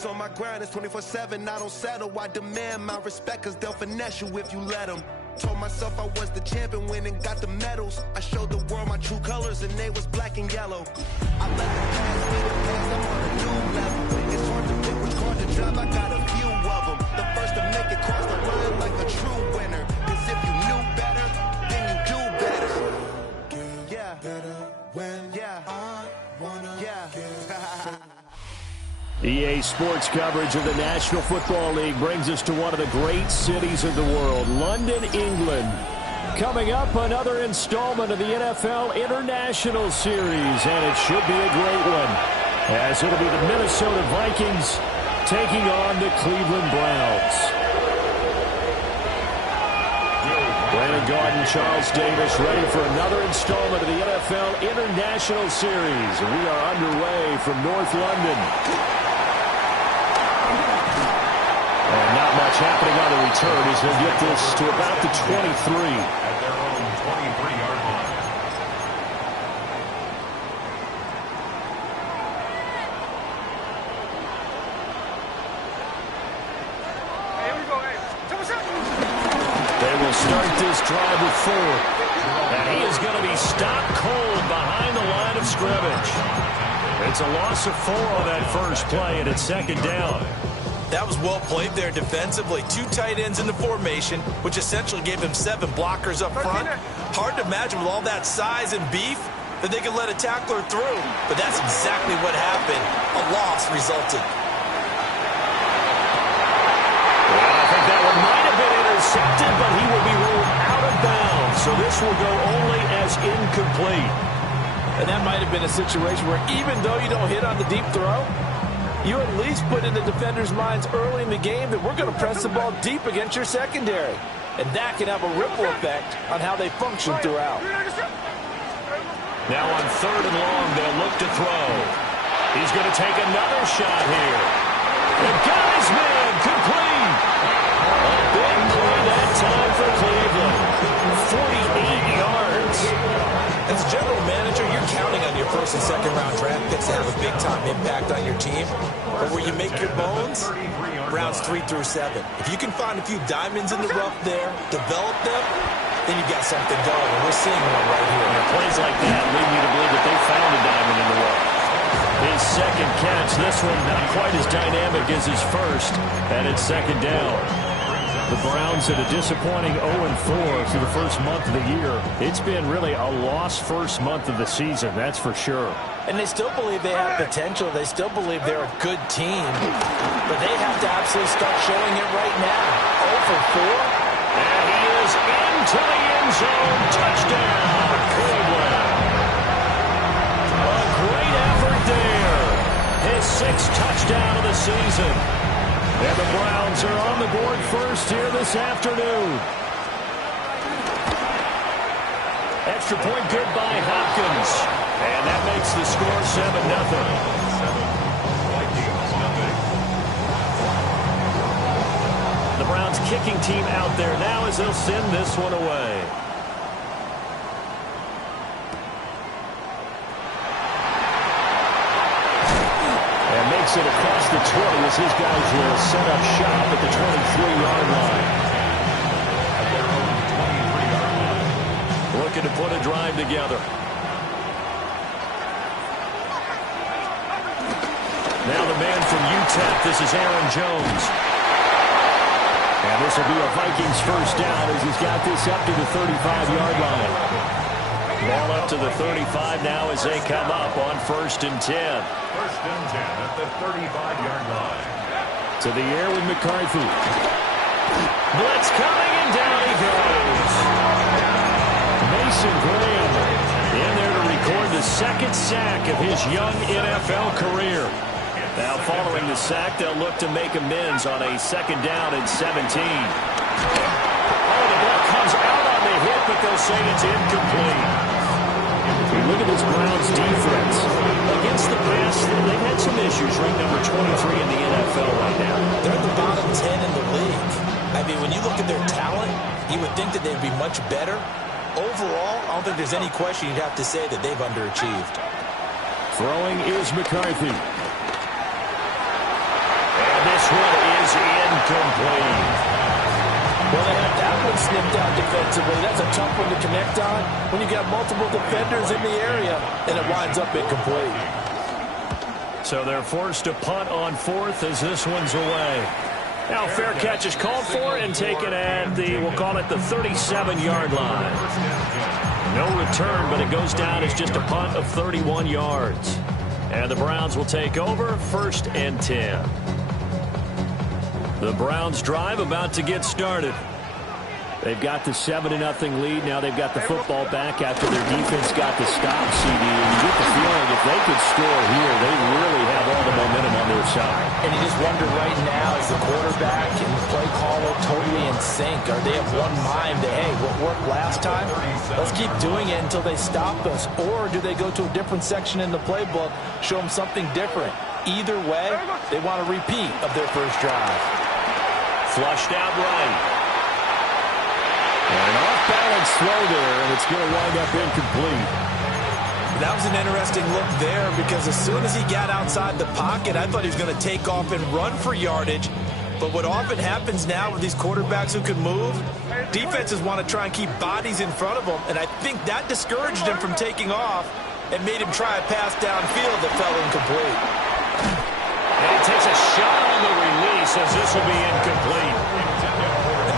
Always on my grind, it's 24/7, I don't settle. I demand my respect, cause they'll finesse you if you let them. Told myself I was the champion, went and got the medals. I showed the world my true colors, and they was black and yellow. I let the past be the past, I'm on a new level. It's hard to pick which card to drive, I got a few of them. The first to make it cross the line like a true winner. Cause if you knew better, then you do better. Yeah, better when I wanna get EA Sports coverage of the National Football League brings us to one of the great cities of the world, London, England. Coming up, another installment of the NFL International Series, and it should be a great one, as it'll be the Minnesota Vikings taking on the Cleveland Browns. Brandon Gaudin, Charles Davis, ready for another installment of the NFL International Series. We are underway from North London. And not much happening on the return as he'll get this to about the 23. At their own 23-yard line. Hey, here we go. Hey, what's up? They will start this drive with 4. And he is going to be stopped cold behind the line of scrimmage. It's a loss of 4 on that first play, and it's second down. That was well played there defensively. 2 tight ends in the formation, which essentially gave him 7 blockers up front. Hard to imagine with all that size and beef that they could let a tackler through. But that's exactly what happened. A loss resulted. Well, I think that one might have been intercepted, but he will be ruled out of bounds. So this will go only as incomplete. And that might have been a situation where even though you don't hit on the deep throw, you at least put in the defenders' minds early in the game that we're going to press the ball deep against your secondary. And that can have a ripple effect on how they function throughout. Now on 3rd and long, they'll look to throw. He's going to take another shot here. And got his man complete. A big play that time for Cleveland. 48 yards. As general manager, you're counting on your first and second round draft picks to have a big-time impact on your team. But where you make your bones, rounds 3 through 7. If you can find a few diamonds in the rough there, develop them, then you got something going. And we're seeing one right here. And plays like that lead me to believe that they found a diamond in the rough. His second catch, this one not quite as dynamic as his first, and it's second down. The Browns at a disappointing 0-4 through the first month of the year. It's been really a lost first month of the season, that's for sure. And they still believe they have potential. They still believe they're a good team. But they have to absolutely start showing it right now. 0-4. And he is into the end zone. Touchdown, Cleveland. A great effort there. His 6th touchdown of the season. And the Browns are on the board first here this afternoon. Extra point good by Hopkins. And that makes the score 7-0. The Browns kicking team out there now as they'll send this one away. Makes it across the 20 as his guys will set up shop at the 23-yard line. At their own 23-yard line. Looking to put a drive together. Now the man from UTEP, this is Aaron Jones. And this will be a Vikings first down as he's got this up to the 35-yard line. Ball up to the 35 now as they come up on 1st and 10. 1st and 10 at the 35-yard line. To the air with McCarthy. Blitz coming and down he goes. Mason Graham in there to record the 2nd sack of his young NFL career. Now following the sack, they'll look to make amends on a 2nd down and 17. Oh, the ball comes out on the hit, but they'll say it's incomplete. Look at this Browns defense. Against the pass, they've had some issues. Ranked number 23 in the NFL right now. They're at the bottom 10 in the league. I mean, when you look at their talent, you would think that they'd be much better. Overall, I don't think there's any question you'd have to say that they've underachieved. Throwing is McCarthy. this one is incomplete. Well, they had that one snipped out defensively. That's a tough one to connect on when you got multiple defenders in the area, and it winds up incomplete. So they're forced to punt on fourth as this one's away. Now fair catch is called for and taken at the, we'll call it the 37-yard line. No return, but it goes down as just a punt of 31 yards. And the Browns will take over, 1st and 10. The Browns drive about to get started. They've got the 7-0 lead. Now they've got the football back after their defense got the stop, CD. And you get the feeling if they could score here, they really have all the momentum on their side. And you just wonder right now, is the quarterback and the play caller totally in sync? Are they of one mind that, hey, what worked last time, let's keep doing it until they stop us? Or do they go to a different section in the playbook, show them something different? Either way, they want a repeat of their first drive. Flushed out right. And an off-balance throw there, and it's going to wind up incomplete. That was an interesting look there because as soon as he got outside the pocket, I thought he was going to take off and run for yardage. But what often happens now with these quarterbacks who can move, defenses want to try and keep bodies in front of them, and I think that discouraged him from taking off and made him try a pass downfield that fell incomplete. And he takes a shot on the release as this will be incomplete.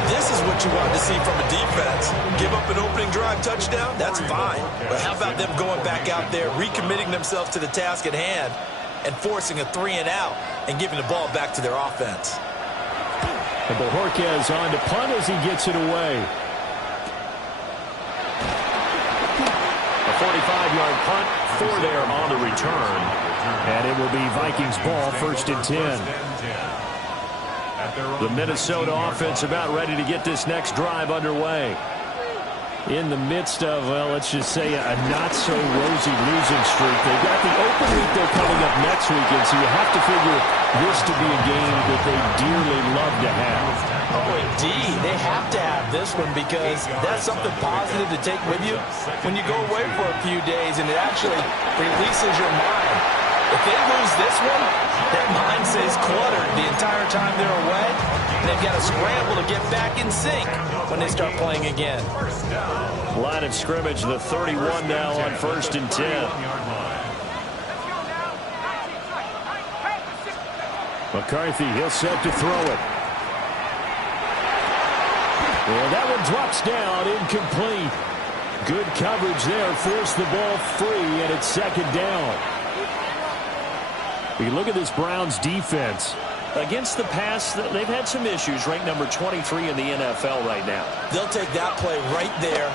This is what you want to see from a defense. Give up an opening drive touchdown, that's fine. But how about them going back out there, recommitting themselves to the task at hand, and forcing a 3-and-out and giving the ball back to their offense. And Bojorquez on to punt as he gets it away. A 45-yard punt, 4 there on the return. And it will be Vikings ball, 1st and 10. The Minnesota offense about ready to get this next drive underway. In the midst of, well, let's just say a not-so-rosy losing streak. They've got the open week, they're coming up next weekend, so you have to figure this to be a game that they dearly love to have. Oh, indeed. They have to have this one because that's something positive to take with you when you go away for a few days, and it actually releases your mind. If they lose this one, that mind stays cluttered the entire time they're away, and they've got to scramble to get back in sync when they start playing again. Line of scrimmage, the 31 now on 1st and 10. McCarthy, he'll set to throw it. Well, that one drops down, incomplete. Good coverage there, forced the ball free, and it's 2nd down. You look at this Browns defense. Against the pass, they've had some issues. Ranked number 23 in the NFL right now. They'll take that play right there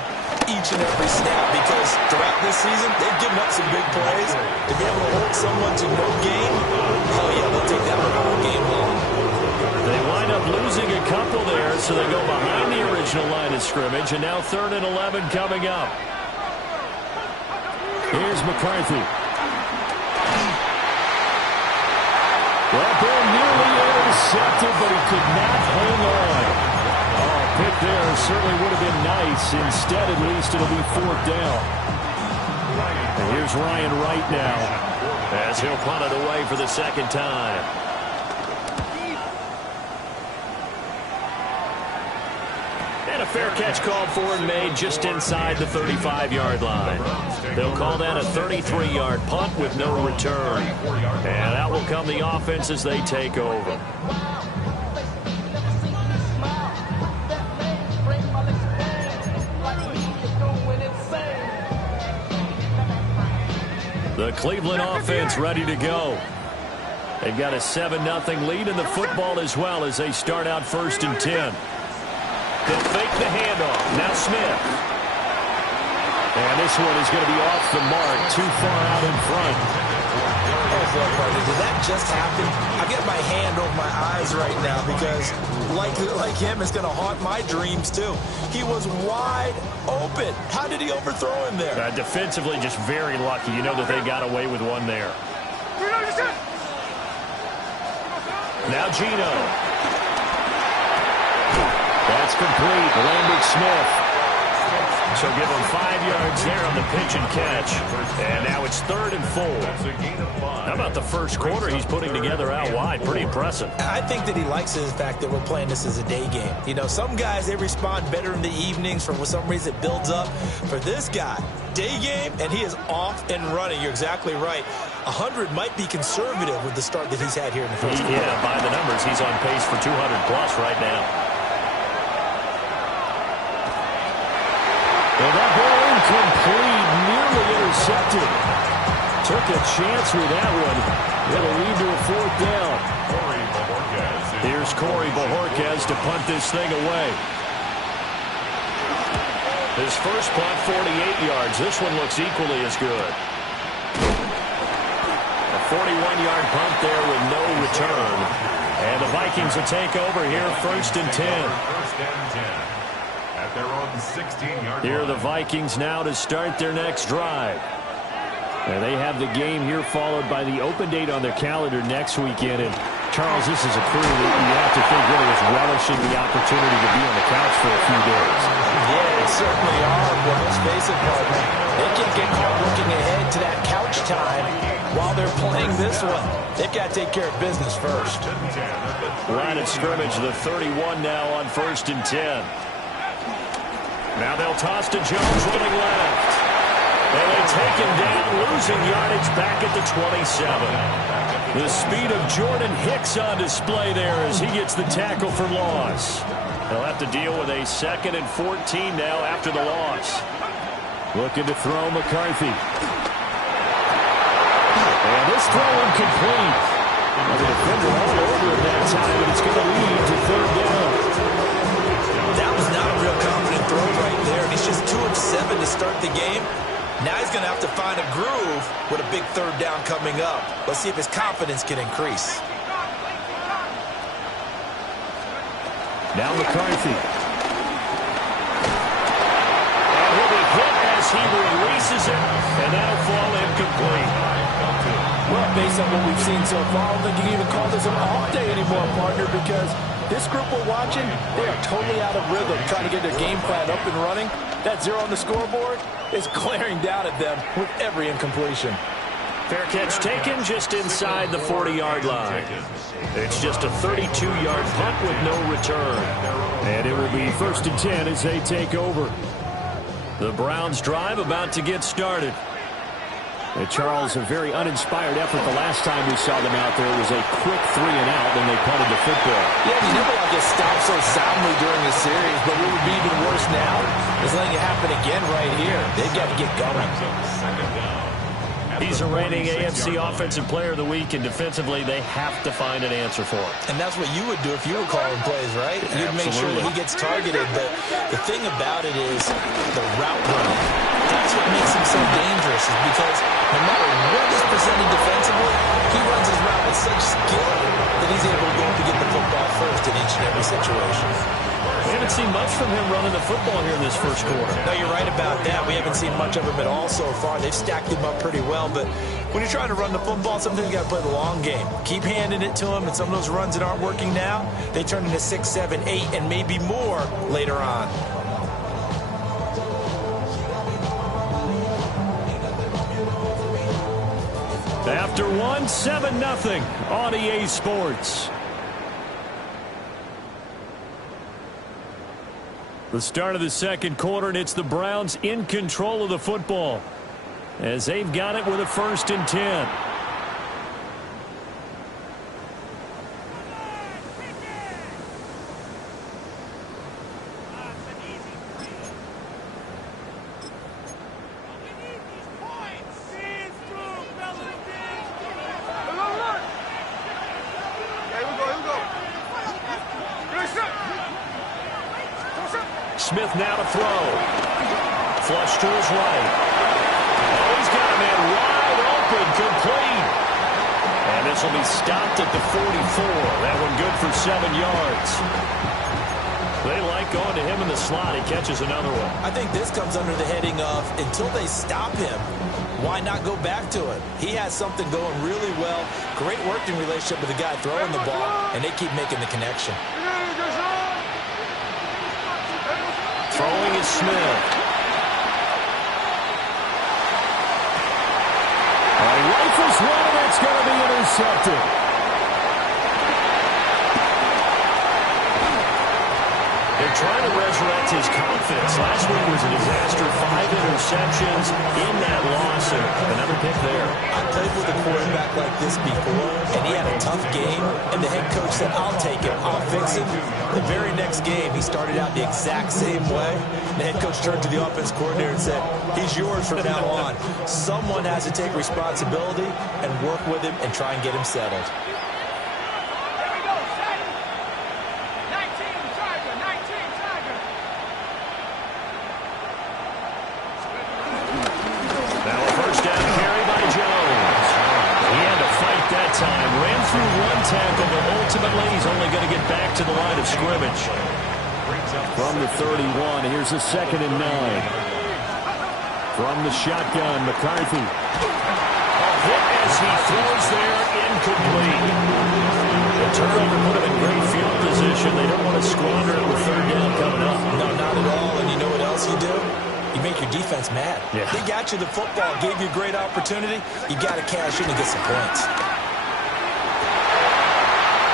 each and every snap because throughout this season, they've given up some big plays. To be able to hold someone to no gain, hell yeah, they'll take that one all game long. They wind up losing a couple there, so they go behind the original line of scrimmage, and now 3rd and 11 coming up. Here's McCarthy. Well, Bill nearly intercepted, but he could not hang on. Oh, pick there certainly would have been nice. Instead, at least, it'll be 4th down. And here's Ryan Wright now as he'll punt it away for the 2nd time. And a fair catch called for and made just inside the 35-yard line. They'll call that a 33-yard punt with no return. And out will come the offense as they take over. The Cleveland offense ready to go. They've got a 7-0 lead in the football as well as they start out 1st and 10. They'll fake the handoff. Now Smith. And this one is going to be off the mark. Too far out in front. Oh, partner, did that just happen? I've got my hand over my eyes right now because, like him, it's going to haunt my dreams, too. He was wide open. How did he overthrow him there? Defensively, just very lucky. You know that they got away with one there. Now Geno. That's complete. Landon Smith. So give him 5 yards there on the pitch and catch. And now it's 3rd and 4. How about the first quarter he's putting together out wide? Pretty impressive. I think that he likes the fact that we're playing this as a day game. You know, some guys, they respond better in the evenings. For some reason, it builds up. For this guy, day game, and he is off and running. You're exactly right. 100 might be conservative with the start that he's had here in the first quarter. Yeah, by the numbers, he's on pace for 200-plus right now. And that ball incomplete, nearly intercepted. Took a chance with that one. It'll lead to a 4th down. Here's Corey Bojorquez to punt this thing away. His first punt, 48 yards. This one looks equally as good. A 41-yard punt there with no return. And the Vikings will take over here, 1st and 10. At their own 16-yard line. Here are the Vikings now to start their next drive. And they have the game here followed by the open date on their calendar next weekend. And Charles, this is a crew that you have to think really is relishing the opportunity to be on the couch for a few days. Yeah, they certainly are. But let's face it, partner, they can get caught looking ahead to that couch time while they're playing this one. They've got to take care of business first. Line of scrimmage, the 31 now on 1st and 10. Now they'll toss to Jones running left. And they take him down, losing yardage back at the 27. The speed of Jordan Hicks on display there as he gets the tackle for loss. They'll have to deal with a 2nd and 14 now after the loss. Looking to throw McCarthy. And this throw incomplete. The defender all over it that time, but it's going to lead to 3rd down. That was not a real confident throw right there. And he's just 2 of 7 to start the game. Now he's going to have to find a groove with a big 3rd down coming up. Let's see if his confidence can increase. Now McCarthy. And he'll be hit as he releases it, and that'll fall incomplete. Well, based on what we've seen so far, I don't think you can even call this an off day anymore, partner, because this group we're watching, they are totally out of rhythm, trying to get their game plan up and running. That 0 on the scoreboard is glaring down at them with every incompletion. Fair catch taken just inside the 40-yard line. It's just a 32-yard punt with no return. And it will be 1st and 10 as they take over. The Browns drive about to get started. Charles, a very uninspired effort the last time we saw them out there. It was a quick 3 and out when they punted the football. Yeah, you never want to get stopped so soundly during the series, but what would be even worse now is letting it happen again right here. They've got to get going. He's a reigning AFC Offensive Player of the Week, and defensively, they have to find an answer for him. And that's what you would do if you were calling plays, right? You'd make sure that he gets targeted. But the thing about it is the route running. That's what makes him so dangerous, is because no matter what is presented defensively, he runs his route with such skill that he's able to go up and get the football first in each and every situation. We haven't seen much from him running the football here in this first quarter. No, you're right about that. We haven't seen much of him at all so far. They've stacked him up pretty well, but when you're trying to run the football, sometimes you got to play the long game. Keep handing it to him, and some of those runs that aren't working now, they turn into 6, 7, 8, and maybe more later on. After 1, 7-0 on EA Sports. The start of the second quarter, and it's the Browns in control of the football as they've got it with a 1st and 10. Smith now to throw. Flush to his right. Oh, he's got a man wide open, complete. And this will be stopped at the 44. That one good for 7 yards. They like going to him in the slot. He catches another one. I think this comes under the heading of, until they stop him, why not go back to it? He has something going really well. Great working relationship with the guy throwing the ball, and they keep making the connection. Throwing is Smith. intercepted. They're trying to resurrect his confidence. Last week was a disaster. 5 interceptions in that loss, and another pick there. I played with a quarterback like this before, and he had a tough game, and the head coach said, I'll take it, I'll fix it. The very next game, he started out the exact same way. The head coach turned to the offense coordinator and said, he's yours from now on. Someone has to take responsibility and work with him and try and get him settled. Ran through one tackle, but ultimately he's only going to get back to the line of scrimmage. From the 31, here's a 2nd and 9. From the shotgun, McCarthy. Hit as he throws there, incomplete. The turnover put him in great field position. They don't want to squander it with 3rd down coming up. No, not at all. And you know what else you do? You make your defense mad. Yeah. They got you the football, gave you a great opportunity. You got to cash in and get some points.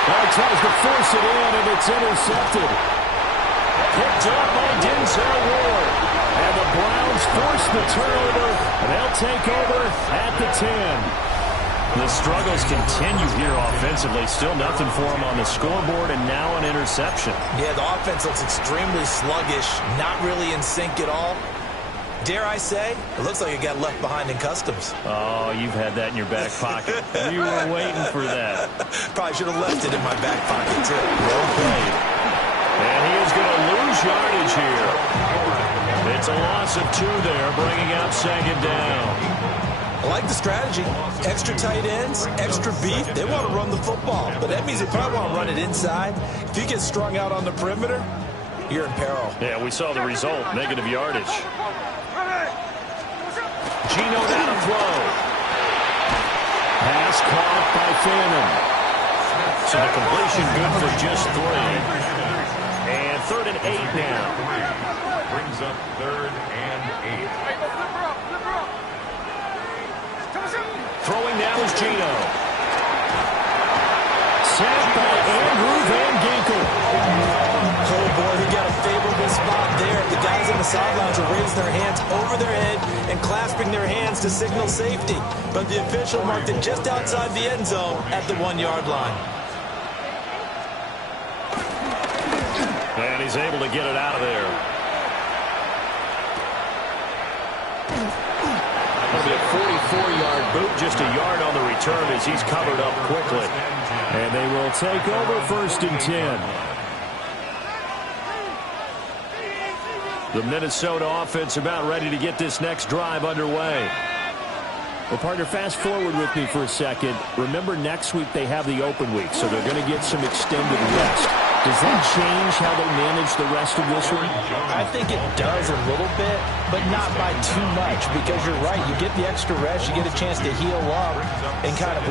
Well, tries to force it in, and it's intercepted. Picked up by Denzel Ward. And the Browns force the turnover, and they'll take over at the 10. The struggles continue here offensively. Still nothing for them on the scoreboard, and now an interception. Yeah, the offense looks extremely sluggish, not really in sync at all. Dare I say, it looks like it got left behind in customs. Oh, you've had that in your back pocket. You were waiting for that. Probably should have left it in my back pocket, too. Well played. And he is going to lose yardage here. It's a loss of 2 there, bringing up 2nd down. I like the strategy. Extra tight ends, extra beef. They want to run the football, but that means they probably want to run it inside. If you get strung out on the perimeter, you're in peril. Yeah, we saw the result, negative yardage. Geno down to throw. Pass caught by Fannin. So the completion good for just 3. And 3rd and 8 now. Brings up 3rd and 8. Throwing now is Geno. Sacked by Andrew Van Ginkel. Oh, boy, he got a favorable spot there. The guys on the sidelines are raising their hands over their head and clasping their hands to signal safety. But the official marked it just outside the end zone at the 1-yard line. And he's able to get it out of there. It'll be a 44-yard boot, just a yard on the return as he's covered up quickly. And they will take over 1st and 10. The Minnesota offense about ready to get this next drive underway. Well, partner, fast forward with me for a second. Remember, next week they have the open week, so they're going to get some extended rest. Does that change how they manage the rest of this week? I think it does a little bit, but not by too much, because you're right. You get the extra rest, you get a chance to heal up and kind of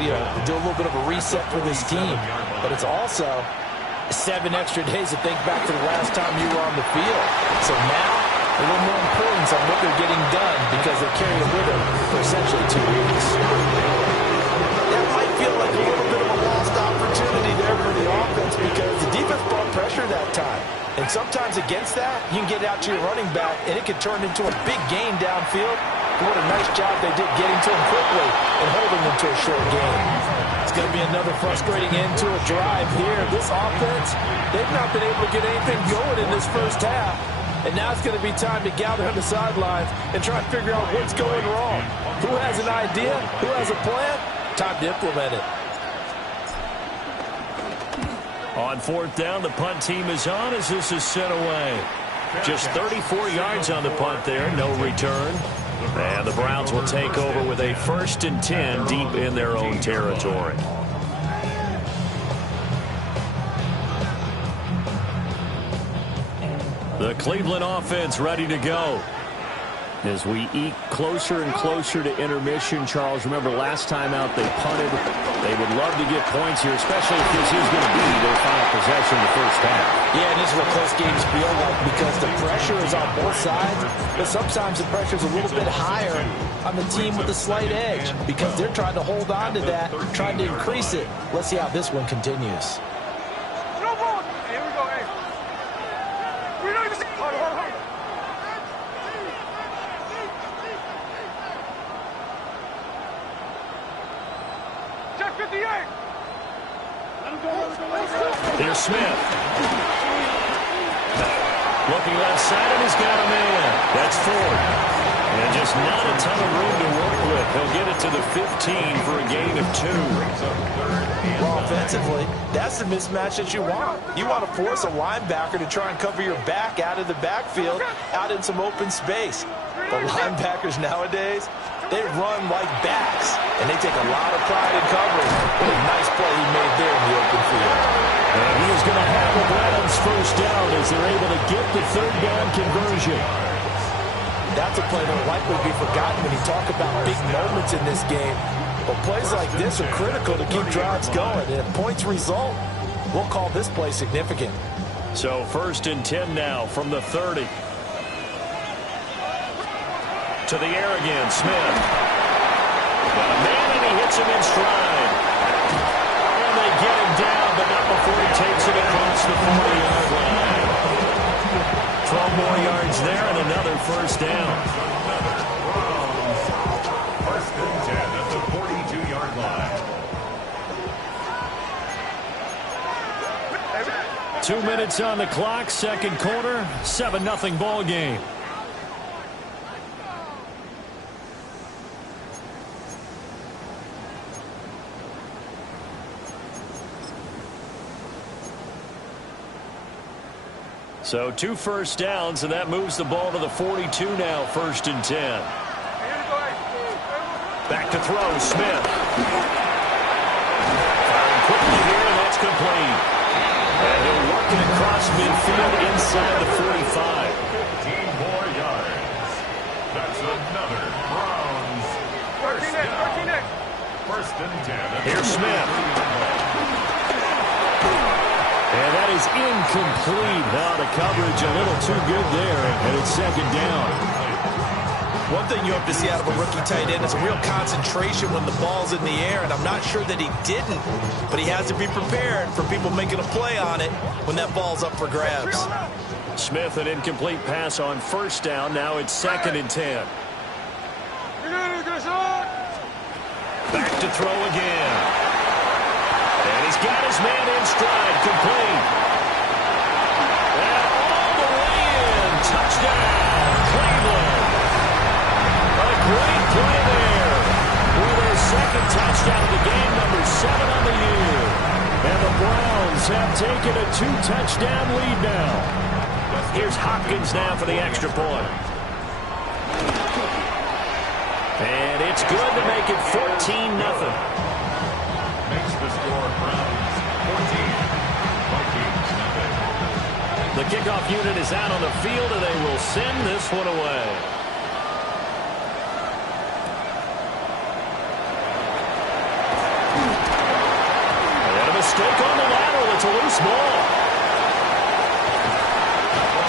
do a little bit of a reset for this team. But it's also 7 extra days to think back to the last time you were on the field. So now, a little more importance on what they're getting done because they carry it with them for essentially 2 weeks. That might feel like a little bit of a lost opportunity there for the offense because the defense brought pressure that time. And sometimes against that, you can get out to your running back, and it can turn into a big gain downfield. But what a nice job they did getting to him quickly and holding him to a short gain. It's going to be another frustrating end to a drive here. This offense, they've not been able to get anything going in this first half. And now it's going to be time to gather on the sidelines and try and figure out what's going wrong. Who has an idea? Who has a plan? Time to implement it. On 4th down, the punt team is on as this is sent away. Just 34 yards on the punt there, no return. And the Browns will take over with a 1st and 10 deep in their own territory. The Cleveland offense ready to go. As we eke closer and closer to intermission, Charles, remember last time out they punted. They would love to get points here, especially if this is going to be their final possession of the first half. Yeah, and this is what close games feel like because the pressure is on both sides, but sometimes the pressure is a little bit higher on the team with the slight edge because they're trying to hold on to that, trying to increase it. Let's see how this one continues. No ball. Here we go. Hey. We don't even see. Hold on. Check 58. Here's Smith. Looking left side, and he's got a man. That's Ford. And just not a ton of room to work with. He'll get it to the 15 for a gain of 2. Well, offensively, that's the mismatch that you want. You want to force a linebacker to try and cover your back out of the backfield, out in some open space. But linebackers nowadays, they run like backs, and they take a lot of pride in covering. What a nice play he made there in the open field. And he is going to have the Browns first down as they're able to get the third down conversion. That's a play that will likely be forgotten when you talk about big moments in this game. But plays like this are critical to keep drives going. And if points result, we'll call this play significant. So 1st and 10 now from the 30. To the air again, Smith. Got a man, and he hits him in stride. And they get him down, but not before he takes it across the 40-yard line. 12 more yards there and another first down. 1st and 10 at the 42-yard line. 2 minutes on the clock, second quarter, 7-0 ball game. So 2 first downs, and that moves the ball to the 42 now, 1st and 10. Back to throw, Smith. Firing quickly here, and that's complete. And he'll work it across midfield inside the 45. 15 more yards. That's another Browns first down. 1st and 10. Here's Smith. And that is incomplete. Now the coverage a little too good there, and it's 2nd down. One thing you hope to see out of a rookie tight end is a real concentration when the ball's in the air, and I'm not sure that he didn't, but he has to be prepared for people making a play on it when that ball's up for grabs. Smith, an incomplete pass on 1st down. Now it's 2nd and 10. Back to throw again. And he's got his man in stride, complete. And all the way in, touchdown, Cleveland. A great play there. With their 2nd touchdown of the game, number 7 on the year. And the Browns have taken a 2-touchdown lead now. Here's Hopkins now for the extra point. And it's good to make it 14-0. Makes the score Browns 14. Vikings nothing. The kickoff unit is out on the field, and they will send this one away. And a mistake on the lateral. It's a loose ball.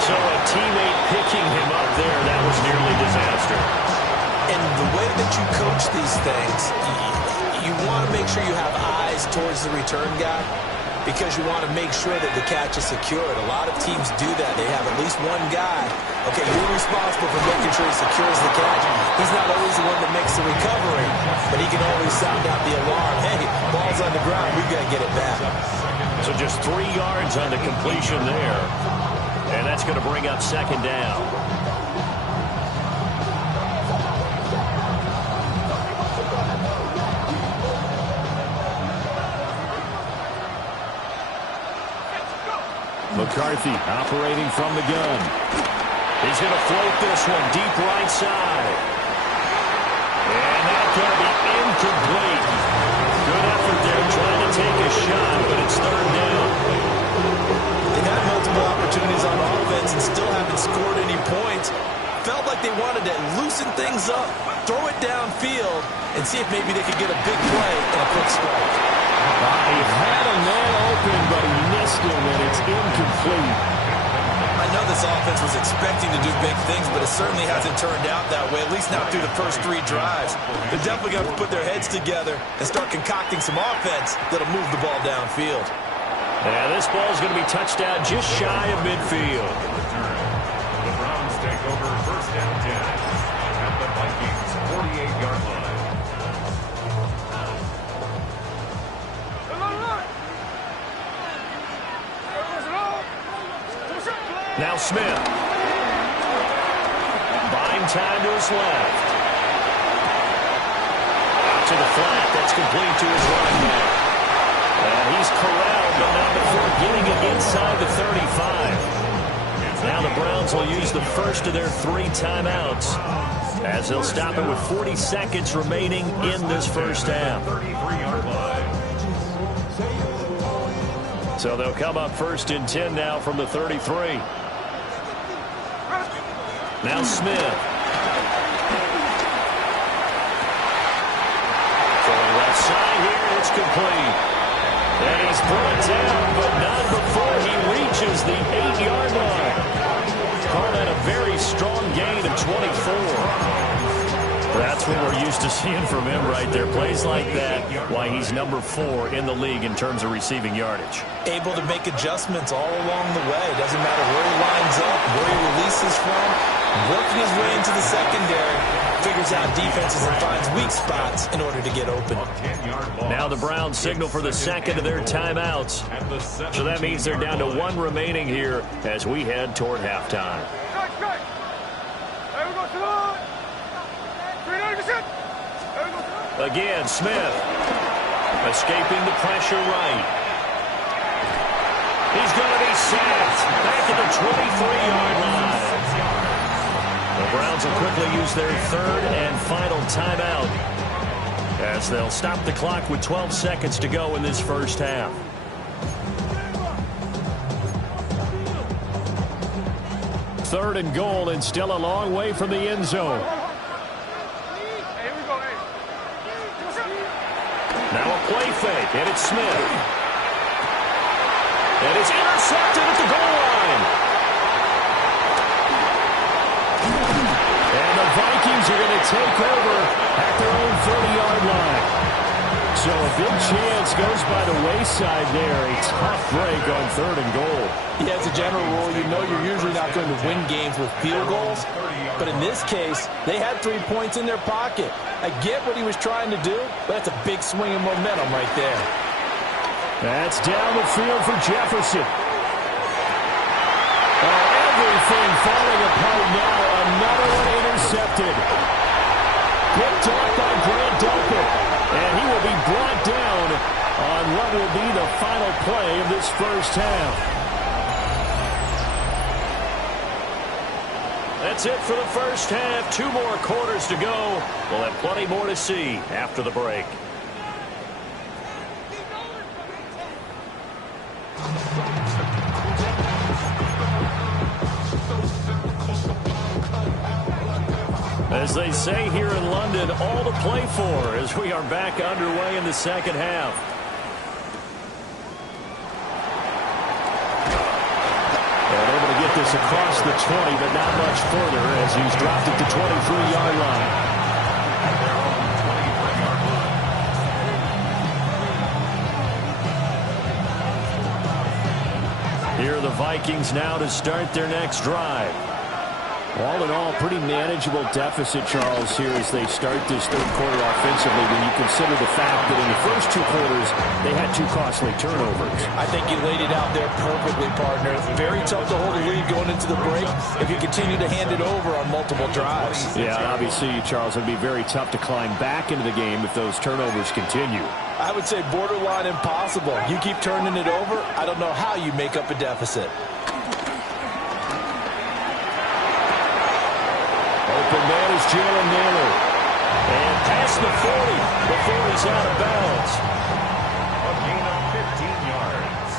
So a teammate picking him up there, that was nearly disaster. And the way that you coach these things, you want to make sure you have eyes towards the return guy because you want to make sure that the catch is secured. A lot of teams do that. They have at least one guy. Okay, you're responsible for making sure he secures the catch. He's not always the one that makes the recovery, but he can always sound out the alarm. Hey, ball's on the ground. We've got to get it back. So just 3 yards on the completion there. And that's going to bring up 2nd down. McCarthy operating from the gun. He's going to float this one deep right side. And that's going to be incomplete. Good effort there trying to take a shot, but it's 3rd down. They've had multiple opportunities on offense and still haven't scored any points. Felt like they wanted to at heels up, throw it downfield, and see if maybe they could get a big play and a quick strike. He had a man open, but he missed him, and it's incomplete. I know this offense was expecting to do big things, but it certainly hasn't turned out that way, at least not through the first 3 drives. They're definitely going to put their heads together and start concocting some offense that'll move the ball downfield. Yeah, this ball's going to be touched out just shy of midfield. The Browns take over first down 10 at the Vikings 48-yard line. Now Smith. Buying time to his left. Out to the flat. That's complete to his running back. And he's corralled, but not before getting it inside the 35. Now the Browns will use the first of their 3 timeouts as they'll stop it with 40 seconds remaining in this first half. 33-yard line. So they'll come up first and 10 now from the 33. Now Smith. Going left side here, it's complete. And he's brought down, but not before he reaches the 8-yard line. Call that a very strong gain of 24. That's what we're used to seeing from him right there. Plays like that, why he's number 4 in the league in terms of receiving yardage. Able to make adjustments all along the way. Doesn't matter where he lines up, where he releases from. Working his way into the secondary, figures out defenses and finds weak spots in order to get open. Now the Browns signal for the second of their timeouts. So that means they're down to 1 remaining here as we head toward halftime. Again, Smith escaping the pressure right. He's going to be sacked back at the 23-yard line. The Browns will quickly use their 3rd and final timeout as they'll stop the clock with 12 seconds to go in this first half. Third and goal, and still a long way from the end zone. Now a play fake, and it's Smith. And it's intercepted at the goal line. And the Vikings are going to take over at their own 30-yard line. So a big chance goes by the wayside there. A tough break on 3rd and goal. Yeah, as a general rule, you know you're usually not going to win games with field goals. But in this case, they had 3 points in their pocket. I get what he was trying to do, but that's a big swing of momentum right there. That's down the field for Jefferson. Everything falling apart now. Another one intercepted. Picked off by Grant Delpit. And he will be brought down on what will be the final play of this first half. That's it for the first half. 2 more quarters to go. We'll have plenty more to see after the break. As they say here in London, all to play for as we are back underway in the second half. And able to get this across the 20, but not much further as he's dropped at the 23-yard line. Here are the Vikings now to start their next drive. All in all, pretty manageable deficit, Charles, here as they start this 3rd quarter offensively when you consider the fact that in the first 2 quarters, they had 2 costly turnovers. I think you laid it out there perfectly, partner. Very tough to hold a lead going into the break if you continue to hand it over on multiple drives. Yeah, obviously, Charles, it would be very tough to climb back into the game if those turnovers continue. I would say borderline impossible. You keep turning it over, I don't know how you make up a deficit. Open man is Jalen Nailor. And past the 40 before he's out of bounds. A gain of 15 yards.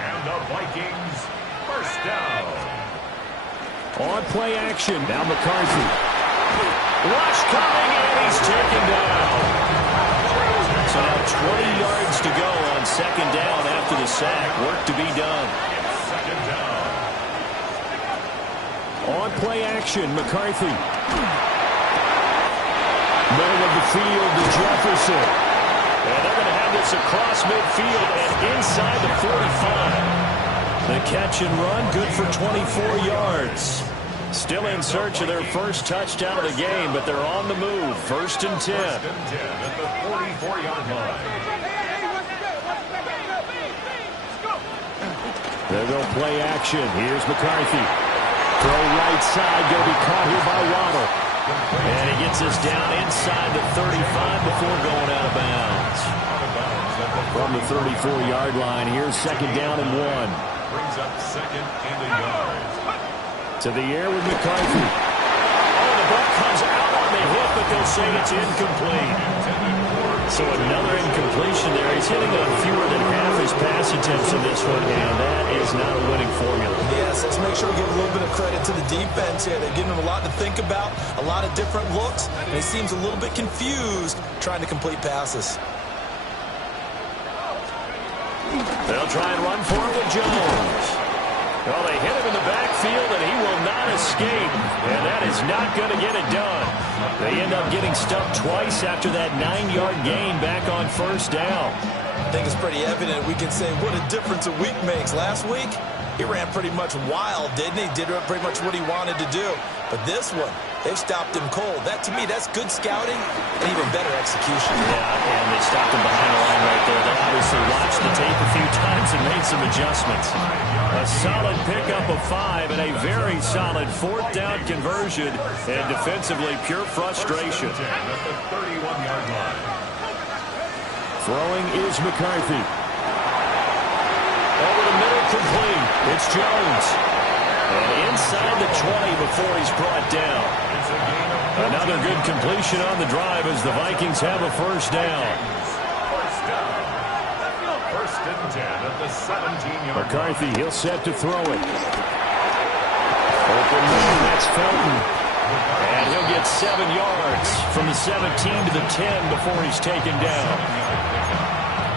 And the Vikings first down. On play action. Now McCarthy. Rush coming, and he's taken down. So now 20 yards to go on second down after the sack. Work to be done. Second down. On play action, McCarthy. Middle of the field to Jefferson. And they're going to have this across midfield and inside the 45. The catch and run, good for 24 yards. Still in search of their first touchdown of the game, but they're on the move. First and 10. First and 10 at the 44-yard line. They'll go play action. Here's McCarthy. Throw right side, going to be caught here by Waddle. And he gets us down inside the 35 before going out of bounds. From the 34-yard line, here's second down and 1. Brings up second and a yard. To the air with McCarthy. Oh, the ball comes out on the hit, but they'll say it's incomplete. So another incompletion there. He's hitting on fewer than half his pass attempts in this one, and that is not a winning formula. Yes, let's make sure we give a little bit of credit to the defense here. They're giving him a lot to think about, a lot of different looks, and he seems a little bit confused trying to complete passes. They'll try and run for it with Jones. Well, they hit him in the backfield, and he will not escape. And that is not going to get it done. They end up getting stuffed twice after that 9-yard gain back on first down. I think it's pretty evident. We can say what a difference a week makes. Last week, he ran pretty much wild, didn't he? Did pretty much what he wanted to do. But this one, they've stopped him cold. That, to me, that's good scouting and even better execution. Yeah, and they stopped him behind the line right there. They obviously watched the tape a few times and made some adjustments. A solid pickup of 5 and a very solid fourth down conversion, and defensively pure frustration. At the 31-yard line. Throwing is McCarthy. Over the middle, complete. It's Jones. And inside the 20 before he's brought down. Another good completion on the drive as the Vikings have a first down. First down. First and 10 at the 17-yard line. McCarthy, he'll set to throw it. Open man, that's Felton. And he'll get 7 yards from the 17 to the 10 before he's taken down.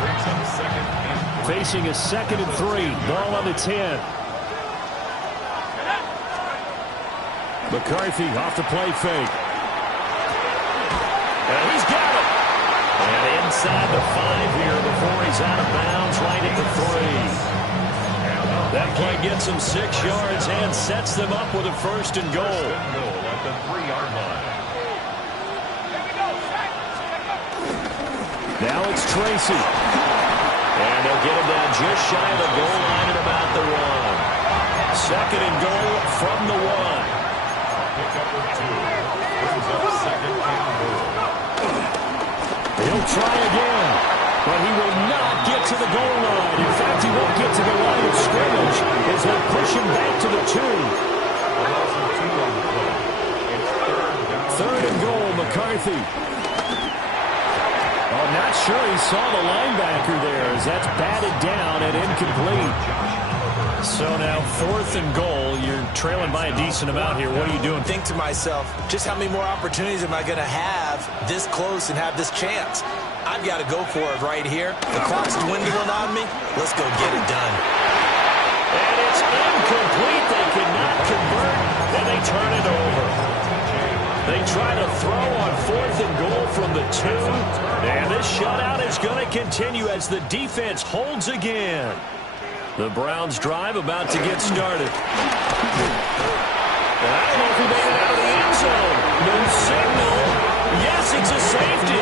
Brings up second and 3. Facing a second and 3. Ball on the 10. McCarthy off the play fake. And he's got it. And inside the 5 here before he's out of bounds right at the 3. That play gets him 6 yards and sets them up with a first and goal. First and goal at the 3-yard line. Now it's Tracy. And they'll get him down just shy of the goal line at about the 1. Second and goal from the 1. Pickup of 2. Brings up second and goal. He'll try again, but he will not get to the goal line. In fact, he won't get to the line of scrimmage as they push him back to the 2. A loss of 2 on the play. It's Third and goal, McCarthy. Oh, not sure he saw the linebacker there as that's batted down and incomplete. So now 4th and goal. You're trailing by a decent amount here. What are you doing? Think to myself, just how many more opportunities am I going to have this close and have this chance? I've got to go for it right here. The clock's dwindling on me. Let's go get it done. And it's incomplete. They cannot convert, and they turn it over. They try to throw on 4th and goal from the 2. And this shutout is going to continue as the defense holds again. The Browns drive about to get started. I don't know if he made it out of the end zone. No signal. Yes, it's a safety.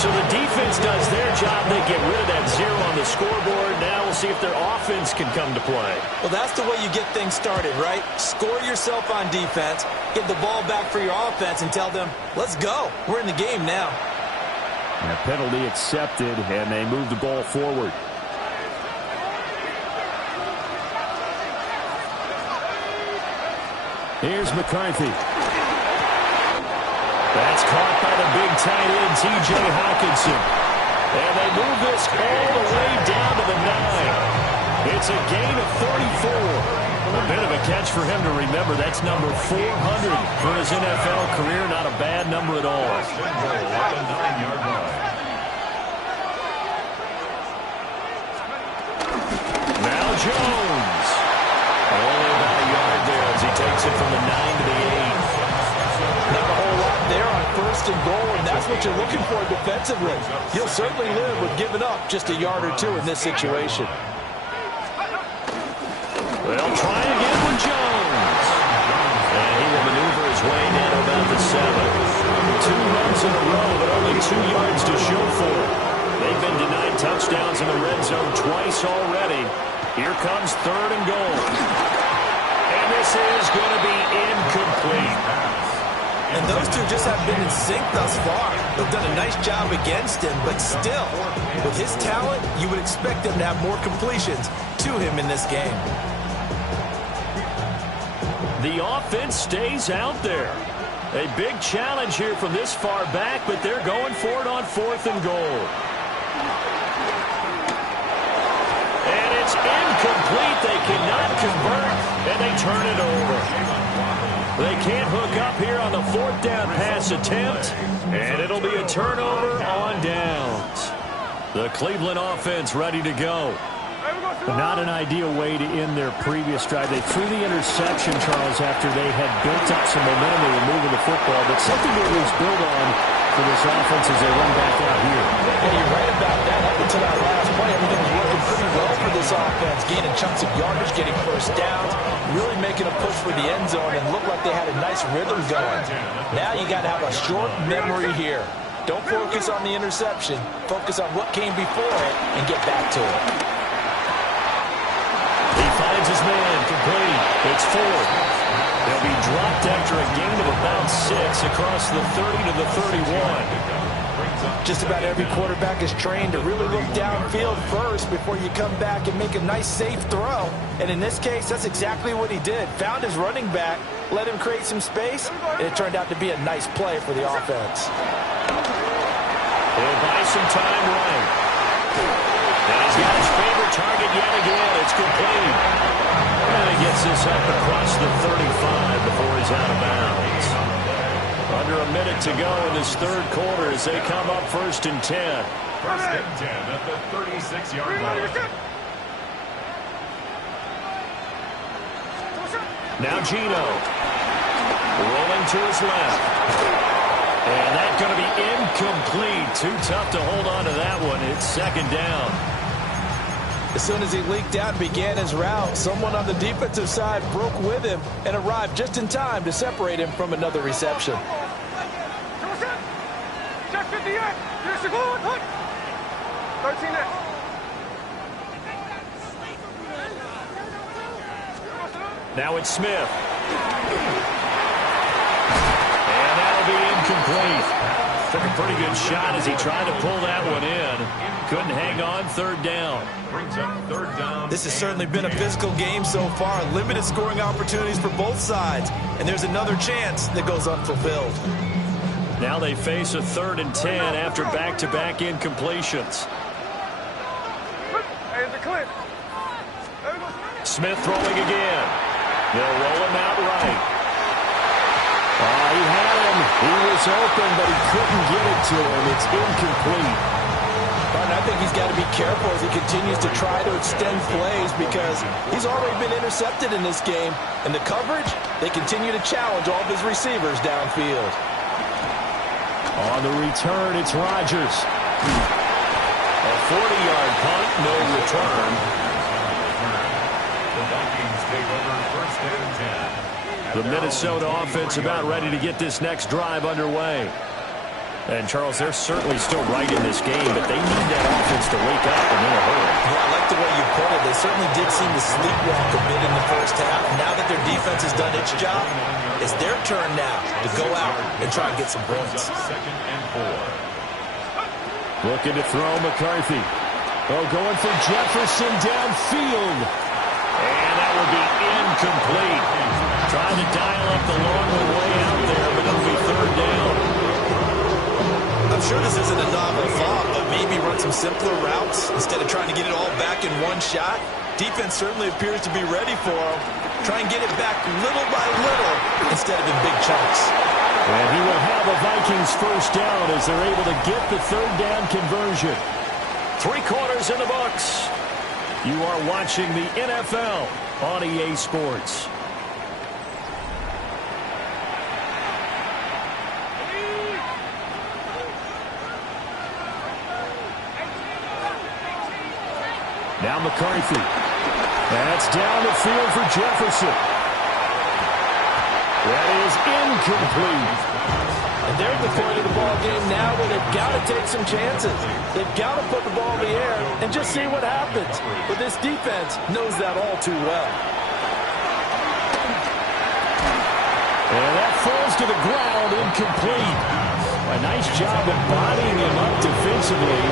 So the defense does their job. They get rid of that 0 on the scoreboard. Now we'll see if their offense can come to play. Well, that's the way you get things started, right? Score yourself on defense, give the ball back for your offense, and tell them, let's go. We're in the game now. And a penalty accepted, and they move the ball forward. Here's McCarthy. That's caught by the big tight end, T.J. Hockenson. And they move this all the way down to the 9. It's a gain of 34. A bit of a catch for him to remember. That's number 400 for his NFL career. Not a bad number at all. First and goal at the 9-yard line. Now Jones. Only about a yard there as he takes it from the 9 to the 8. Not a whole lot there on first and goal, and that's what you're looking for defensively. You'll certainly live with giving up just a yard or two in this situation. They'll try again with Jones. And he will maneuver his way down to about the 7. 2 runs in a row, but only 2 yards to show for it. They've been denied touchdowns in the red zone twice already. Here comes 3rd and goal. And this is going to be incomplete. And those two just have been in sync thus far. They've done a nice job against him, but still, with his talent, you would expect them to have more completions to him in this game. The offense stays out there. A big challenge here from this far back, but they're going for it on 4th and goal. And it's incomplete. They cannot convert, and they turn it over. They can't hook up here on the 4th down pass attempt, and it'll be a turnover on downs. The Cleveland offense ready to go. Not an ideal way to end their previous drive. They threw the interception, Charles, after they had built up some momentum. They were moving the football, but something to at least build on for this offense as they run back out here. And you're right about that. Up until that last play, everything was working pretty well for this offense. Gaining chunks of yardage, getting first downs, really making a push for the end zone, and looked like they had a nice rhythm going. Now you got to have a short memory here. Don't focus on the interception. Focus on what came before it and get back to it. He finds his man complete. It's 4th. They'll be dropped after a gain of about 6 across the 30 to the 31. Just about every quarterback is trained to really look downfield first before you come back and make a nice, safe throw. And in this case, that's exactly what he did. Found his running back, let him create some space, and it turned out to be a nice play for the offense. He'll buy some time right. And he's got his favorite target yet again. It's complete. And he gets this up across the 35 before he's out of bounds. Under a minute to go in this 3rd quarter as they come up 1st and 10. 1st and 10 at the 36-yard line. Now Gino. Rolling to his left. And that's going to be incomplete. Too tough to hold on to that one. It's 2nd down. As soon as he leaked out and began his route, someone on the defensive side broke with him and arrived just in time to separate him from another reception. Now it's Smith. And that'll be incomplete. Took a pretty good shot as he tried to pull that one in. Couldn't hang on. 3rd down. Brings up 3rd down. This has certainly been a physical game so far. Limited scoring opportunities for both sides. And there's another chance that goes unfulfilled. Now they face a 3rd and 10 after back-to-back incompletions. Smith throwing again. They'll roll him out right. He had him. He was open, but he couldn't get it to him. It's incomplete. I think he's got to be careful as he continues to try to extend plays because he's already been intercepted in this game. And the coverage, they continue to challenge all of his receivers downfield. On the return, it's Rodgers. A 40-yard punt, no return. The Vikings take over 1st and 10. The Minnesota offense about ready to get this next drive underway. And, Charles, they're certainly still right in this game, but they need that offense to wake up and in a hurry. Yeah, I like the way you put it. They certainly did seem to sleepwalk a bit in the first half. Now that their defense has done its job, it's their turn now to go out and try and get some points. 2nd and 4. Looking to throw McCarthy. Oh, going for Jefferson downfield. And that will be incomplete. Trying to dial up the long way out there, but it'll be 3rd down. I'm sure this isn't a novel thought, but maybe run some simpler routes instead of trying to get it all back in one shot. Defense certainly appears to be ready for him. Try and get it back little by little instead of in big chunks. And he will have a Vikings first down as they're able to get the third down conversion. 3 quarters in the books. You are watching the NFL on EA Sports. Now McCarthy. That's down the field for Jefferson. That is incomplete. And they're at the point of the ball game now where they've got to take some chances. They've got to put the ball in the air and just see what happens. But this defense knows that all too well. And that falls to the ground, incomplete. A nice job embodying him up defensively.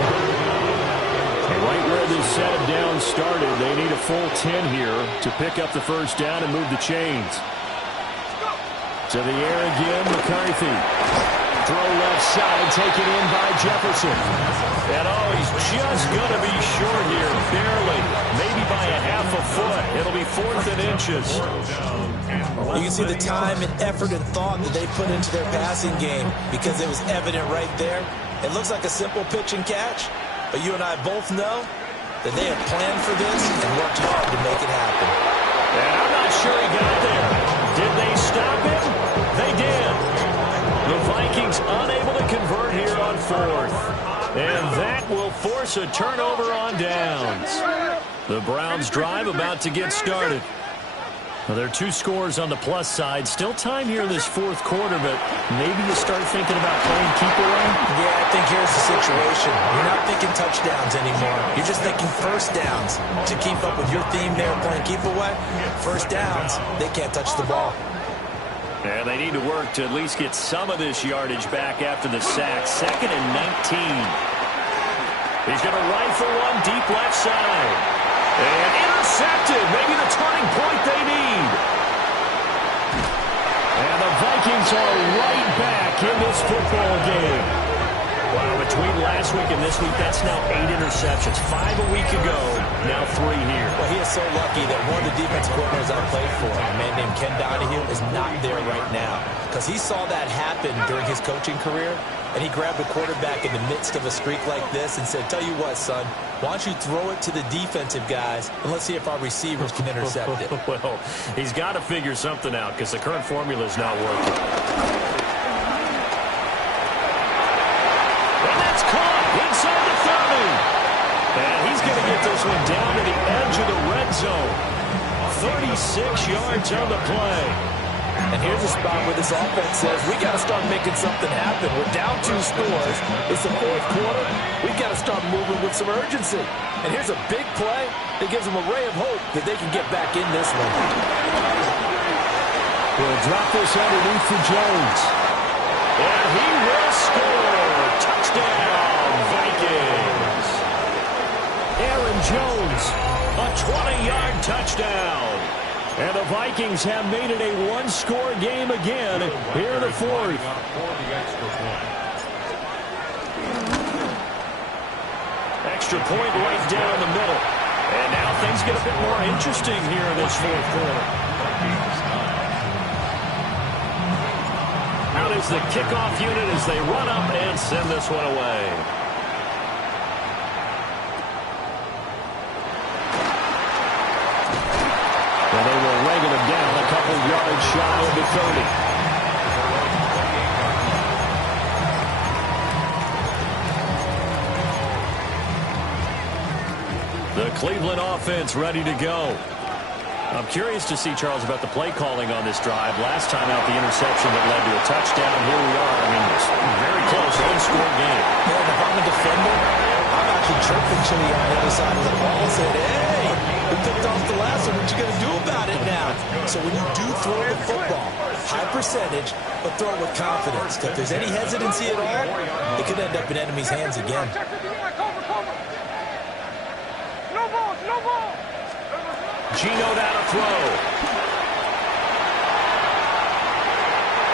And right where this set of downs started, they need a full 10 here to pick up the first down and move the chains. To the air again, McCarthy. Throw left side, taken in by Jefferson. And he's just going to be short here, barely. Maybe by a half a foot. It'll be 4th and inches. You can see the time and effort and thought that they put into their passing game because it was evident right there. It looks like a simple pitch and catch, but you and I both know that they have planned for this and worked hard to make it happen. And I'm not sure he got there. Did they stop him? They did. The Vikings unable to convert here on 4th. And that will force a turnover on downs. The Browns drive about to get started. Well, there are 2 scores on the plus side. Still time here in this 4th quarter, but maybe you start thinking about playing keep away? Yeah, I think here's the situation. You're not thinking touchdowns anymore. You're just thinking first downs. To keep up with your theme there, playing keep away, first downs, they can't touch the ball. And they need to work to at least get some of this yardage back after the sack. 2nd and 19. He's going to rifle one deep left side. And intercepted. Maybe the turning point they need. And the Vikings are right back in this football game. Wow, between last week and this week, that's now 8 interceptions. 5 a week ago, now 3 here. Well, he is so lucky that one of the defensive coordinators I played for, a man named Ken Donahue, is not there right now. Because he saw that happen during his coaching career, and he grabbed a quarterback in the midst of a streak like this and said, tell you what, son, why don't you throw it to the defensive guys, and let's see if our receivers can intercept it. Well, he's got to figure something out because the current formula is not working. And that's caught inside the 30. And he's going to get this one down to the edge of the red zone. 36 yards on the play. And here's a spot where this offense says, we got to start making something happen. We're down 2 scores. It's the 4th quarter. We've got to start moving with some urgency. And here's a big play that gives them a ray of hope that they can get back in this one. We'll drop this underneath for Jones. And he will score. Touchdown, Vikings. Aaron Jones, a 20-yard touchdown. And the Vikings have made it a 1-score game again here in the 4th. Extra point right down the middle. And now things get a bit more interesting here in this 4th quarter. Out is the kickoff unit as they run up and send this one away. And they will wrangle him down a couple yards shy of the 30. The Cleveland offense ready to go. I'm curious to see, Charles, about the play calling on this drive. Last time out, the interception that led to a touchdown. Here we are. I mean, it's very close, one-score game. Yeah, and if I'm a defender, I'm actually chirping Chili on the other side of the ball and saying, hey, we picked off the last one. What you going to do about it now? So when you do throw the football, high percentage, but throw it with confidence. If there's any hesitancy at all, it could end up in enemy's hands again. No ball. Geno down a throw.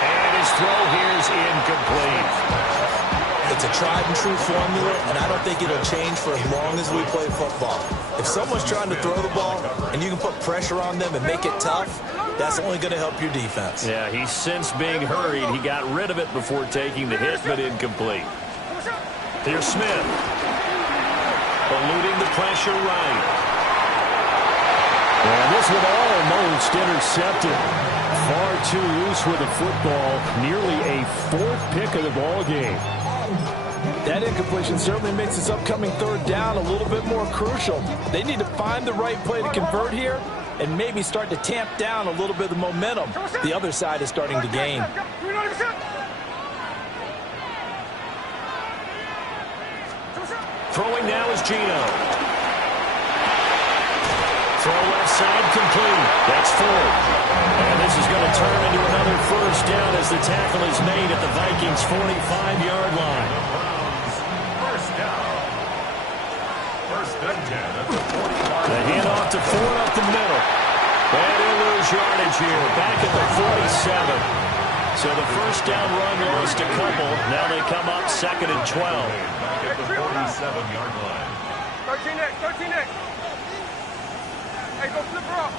And his throw here is incomplete. The It's a tried-and-true formula, and I don't think it'll change for as long as we play football. If someone's trying to throw the ball and you can put pressure on them and make it tough, that's only going to help your defense. Yeah, he's since being hurried. He got rid of it before taking the hit, but incomplete. Here's Smith. Eluding the pressure right. And this one almost intercepted. Far too loose with the football. Nearly a fourth pick of the ball game. That incompletion certainly makes this upcoming third down a little bit more crucial. They need to find the right play to convert here and maybe start to tamp down a little bit of the momentum the other side is starting to gain. Throwing now is Gino. Throw left side complete. That's Ford. And this is going to turn into another first down as the tackle is made at the Vikings' 45-yard line. First down. First and 10 at the 45. The handoff to Ford up the middle. And he'll lose yardage here. Back at the 47. So the first down run lost a couple. Now they come up 2nd and 12. Back at the 47-yard line. 13X. Hey, go flip her up.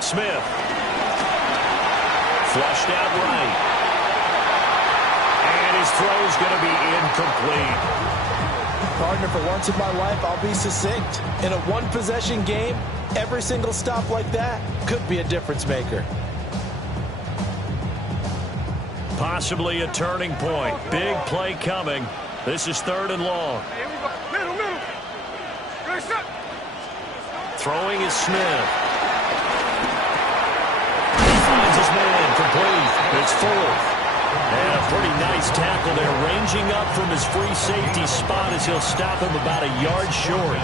Smith. Flushed out right. And his throw's going to be incomplete. Partner, for once in my life, I'll be succinct. In a one-possession game, every single stop like that could be a difference maker. Possibly a turning point. Big play coming. This is 3rd and long. Here we go. Middle. Good shot. Throwing is Smith. He finds his man complete. It's 4th. And a pretty nice tackle there, ranging up from his free safety spot as he'll stop him about a yard short.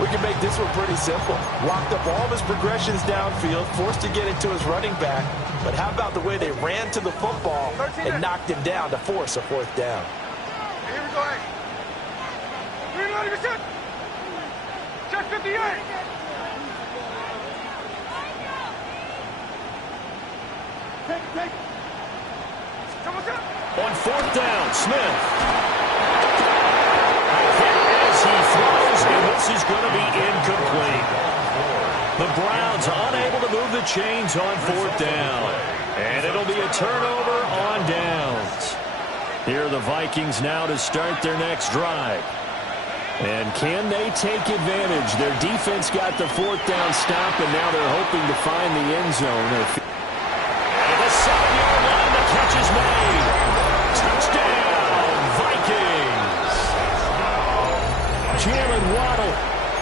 We can make this one pretty simple. Locked up all of his progressions downfield, forced to get it to his running back. But how about the way they ran to the football and knocked him down to force a 4th down? Here we go, hey. 390%. Check 58. Take. On 4th down, Smith. Hit as he throws, and this is going to be incomplete. The Browns unable to move the chains on 4th down. And it'll be a turnover on downs. Here are the Vikings now to start their next drive. And can they take advantage? Their defense got the 4th down stop, and now they're hoping to find the end zone. And the 7-yard line, the catch is made. Touchdown, Vikings. Jalen Waddle,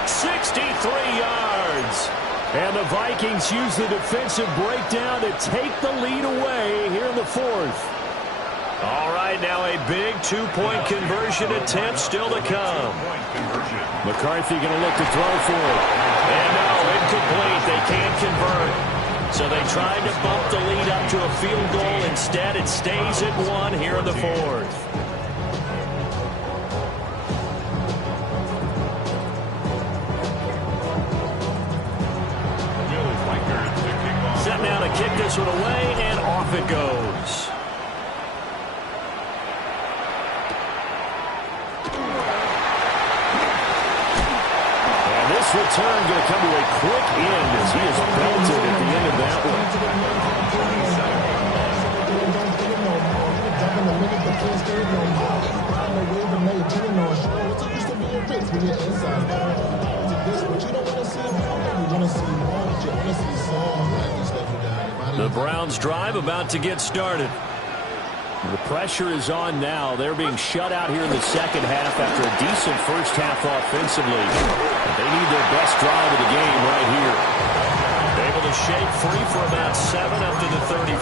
63 yards. And the Vikings use the defensive breakdown to take the lead away here in the 4th. All right, now a big 2-point conversion attempt still to come. McCarthy going to look to throw for it. And no, incomplete. They can't convert. So they tried to bump the lead up to a field goal. Instead, it stays at 1 here in the 4th. Set now to kick this one away, and off it goes. And this return going to come to a quick end as he is belted at the end of that The Browns drive about to get started. The pressure is on now. They're being shut out here in the second half after a decent first half offensively. They need their best drive of the game right here. Able to shake free for about 7 up to the 35.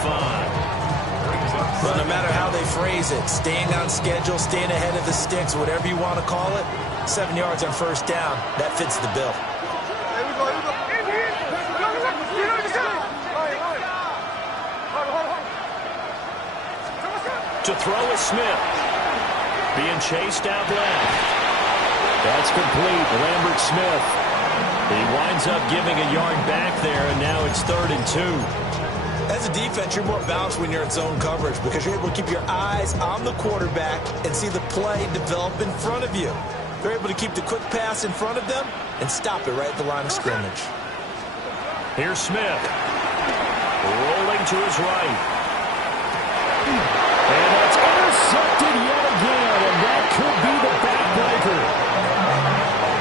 Well, no matter how they phrase it, staying on schedule, staying ahead of the sticks, whatever you want to call it, 7 yards on first down, that fits the bill. To throw is Smith. Being chased out left. That's complete. Lambert Smith. He winds up giving a yard back there, and now it's 3rd and 2. As a defense, you're more balanced when you're in zone coverage because you're able to keep your eyes on the quarterback and see the play develop in front of you. They're able to keep the quick pass in front of them and stop it right at the line of scrimmage. Here's Smith. Rolling to his right. And that's intercepted yet again, and that could be the backbreaker.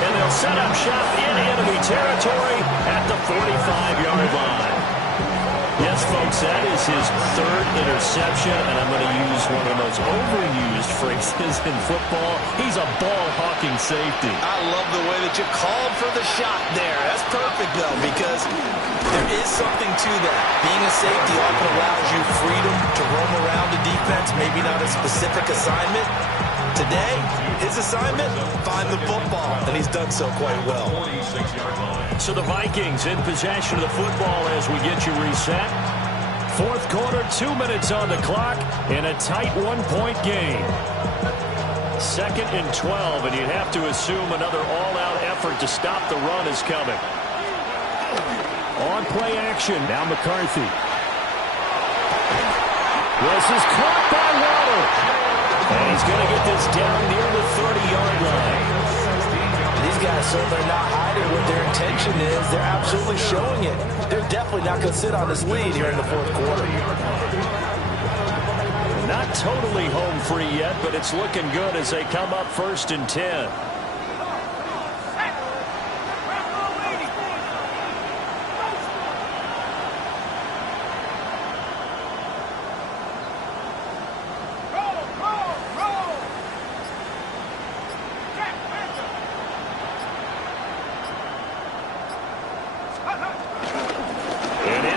And they'll set up shop in enemy territory at the 45-yard line. Yes, folks, that is his third interception, and I'm going to use one of the most overused phrases in football. He's a ball-hawking safety. I love the way that you called for the shot there. That's perfect, though, because there is something to that. Being a safety often allows you freedom to roam around the defense, maybe not a specific assignment. Today, his assignment, find the football, and he's done so quite well. So the Vikings in possession of the football as we get you reset. Fourth quarter, 2 minutes on the clock in a tight one-point game. 2nd and 12, and you'd have to assume another all-out effort to stop the run is coming. On play action, now McCarthy. This is caught by Waddle. And he's going to get this down near the 30-yard line. These guys certainly not hiding what their intention is. They're absolutely showing it. They're definitely not going to sit on this lead here in the fourth quarter. Not totally home free yet, but it's looking good as they come up 1st and 10.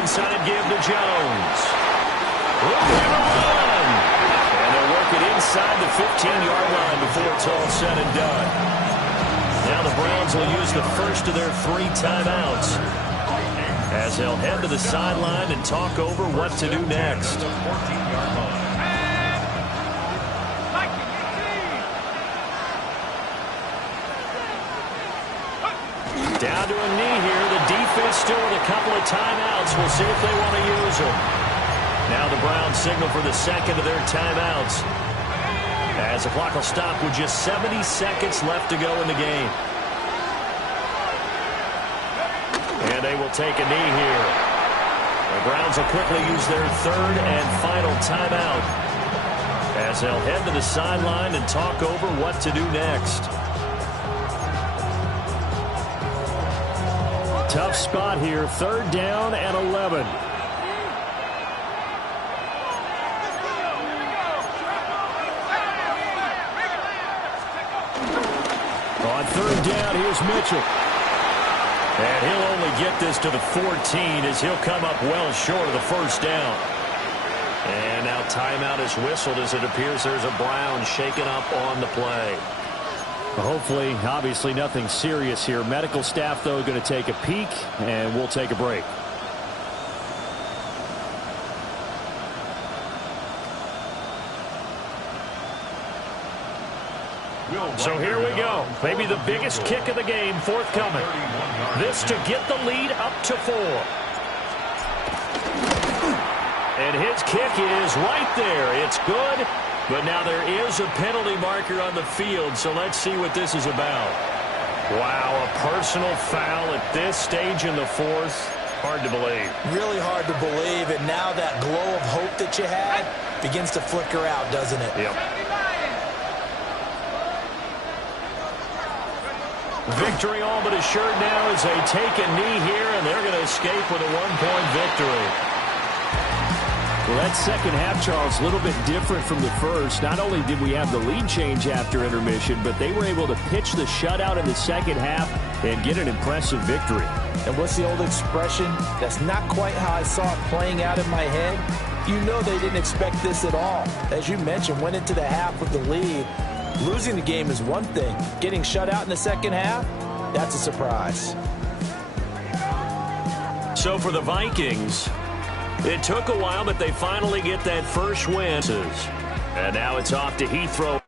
Inside give to Jones. Looking to run. And they'll work it inside the 15-yard line before it's all said and done. Now the Browns will use the first of their 3 timeouts as they'll head to the sideline and talk over what to do next. Down to a knee here. The defense still with a couple of timeouts. We'll see if they want to use them. Now the Browns signal for the second of their timeouts as the clock will stop with just 70 seconds left to go in the game. And they will take a knee here. The Browns will quickly use their 3rd and final timeout as they'll head to the sideline and talk over what to do next. Tough spot here, 3rd down and 11. On 3rd down, here's Mitchell. And he'll only get this to the 14 as he'll come up well short of the 1st down. And now timeout is whistled as it appears there's a Brown shaken up on the play. Hopefully, obviously nothing serious here. Medical staff, though, going to take a peek, and we'll take a break. So here we go. Maybe the biggest kick of the game forthcoming. This to get the lead up to 4. And his kick is right there. It's good. But now there is a penalty marker on the field, so let's see what this is about. Wow, a personal foul at this stage in the 4th. Hard to believe. Really hard to believe, and now that glow of hope that you had begins to flicker out, doesn't it? Yep. Victory all but assured now as they take a knee here, and they're going to escape with a 1-point victory. Well, that second half, Charles, a little bit different from the first. Not only did we have the lead change after intermission, but they were able to pitch the shutout in the second half and get an impressive victory. And what's the old expression? That's not quite how I saw it playing out in my head. You know they didn't expect this at all. As you mentioned, went into the half with the lead. Losing the game is one thing. Getting shut out in the second half, that's a surprise. So for the Vikings, it took a while, but they finally get that first win. And now it's off to Heathrow.